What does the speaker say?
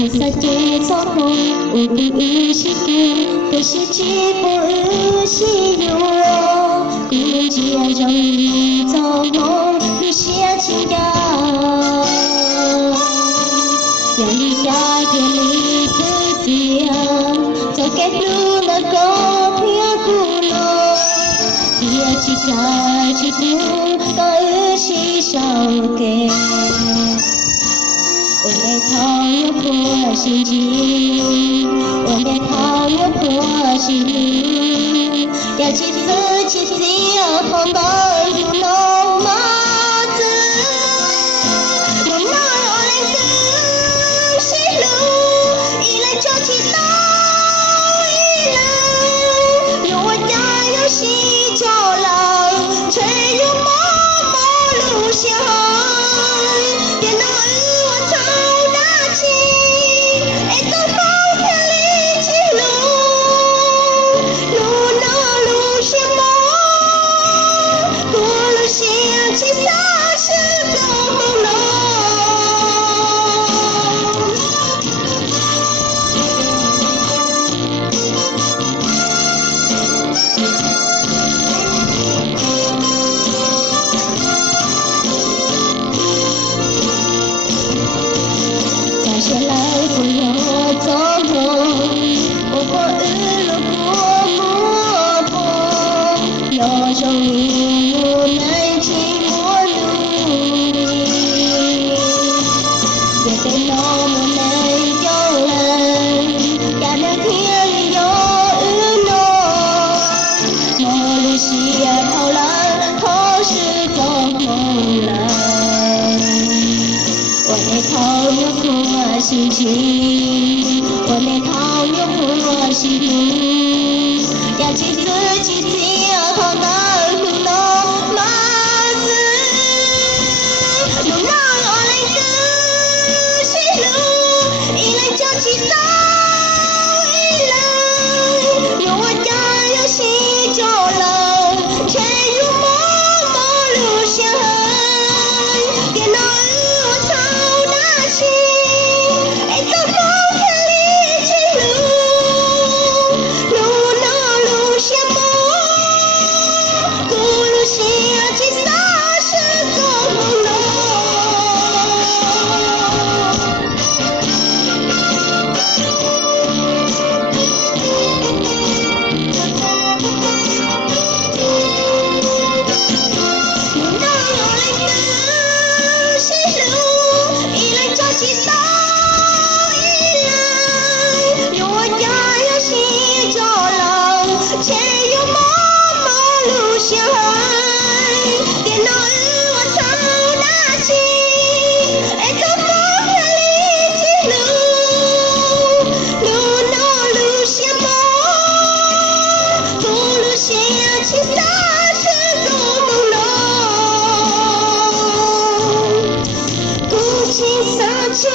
菩萨皆作好，无不于是故，不是知不是有我，故既然容易做梦，你写情感，要你改变你自己啊，做个路那个偏古路，要去改去不，都是少给。我的朋友破心机，我的朋友破心机，要去自己只有红包不弄帽子，我哪有人跟谁路，一来就去到一路，有我家有西郊楼，吹入毛毛路上。下来不要做梦，我过日路过摸破，有种义务难尽我努力，也被那么没有人，也能听有日诺，我路西儿头来，头是做梦了。我的朋友破心情，我的朋友破心情，要去自己最好的路弄帽子，路哪有人跟谁路，一来就去到一来，有我家有西郊楼，吹入毛毛路上，电脑我操。就